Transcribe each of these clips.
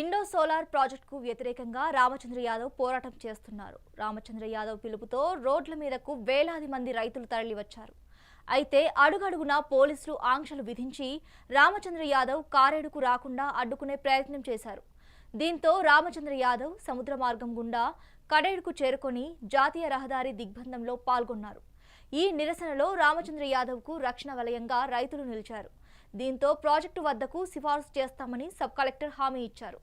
Indo solar ప్రాజెక్టుకు వ్యతిరేకంగా రామచంద్ర యాదవ్ పోరాటం చేస్తున్నారు. రామచంద్ర యాదవ్ పిలుపుతో రోడ్ల మీదకు వేలాది మంది రైతులు తరలివచ్చారు. అయితే అడుగడుగునా పోలీసులు ఆంక్షలు విధించి రామచంద్ర యాదవ్ కారేడుకు రాకుండా అడ్డుకునే ప్రయత్నం చేశారు. దీంతో రామచంద్ర యాదవ్ సముద్ర మార్గం గుండా కడేడుకు చేరుకొని జాతీయ రహదారి దిగ్బంధంలో పాల్గొన్నారు. ఈ నిరసనలో రామచంద్ర యాదవ్కు రక్షణ వలయంగా రైతులు నిలిచారు. దీంతో ప్రాజెక్టు వద్దకు సిఫార్సు చేస్తామని సబ్ కలెక్టర్ హామీ ఇచ్చారు.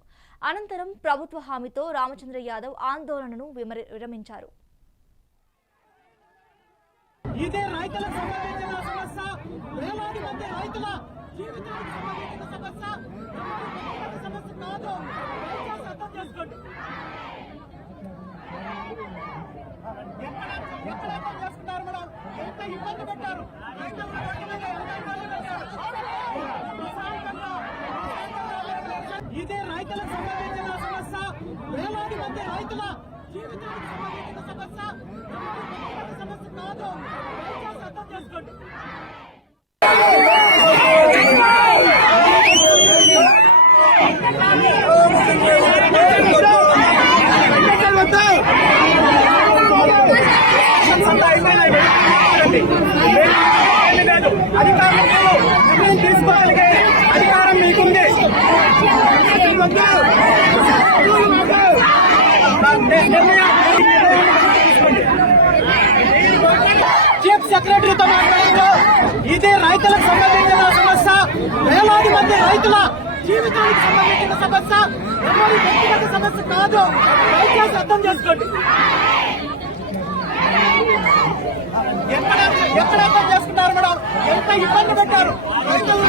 అనంతరం ప్రభుత్వ హామీతో రామచంద్ర యాదవ్ ఆందోళనను విరమించారు. ఇదే రైతులకు సంబంధించిన సమస్య, వేలాది మంది రైతుల జీవితానికి సంబంధించిన సమస్య, సమస్య కాదు. దయచేసి అర్థం చేసుకోండి. ఎక్కడ అర్థం చేసుకున్నారు మేడం? ఎంత ఇబ్బంది పెట్టారు రైతులు. ఇదే రైతులకు సంబంధించిన సమస్య, వేలాది మంది రైతుల జీవితానికి సంబంధించిన సమస్య, సమస్య కాదు. దయచేసి అర్థం చేసుకోండి. అధికారం తీసుకోగలిగే అధికారం మీకుంది. చీఫ్ సెక్రటరీతో మాట్లాడుతూ ఇదే రైతులకు సంబంధించిన సమస్య, వేలాది మంది రైతుల జీవితానికి సంబంధించిన సమస్య, ఎవరి వ్యక్తిగత సమస్య కాదు. దయచేసి అర్థం చేసుకోండి. ఎక్కడ అర్థం చేసుకున్నారు మేడం? ఎంత ఇబ్బంది పెట్టారు రైతులు.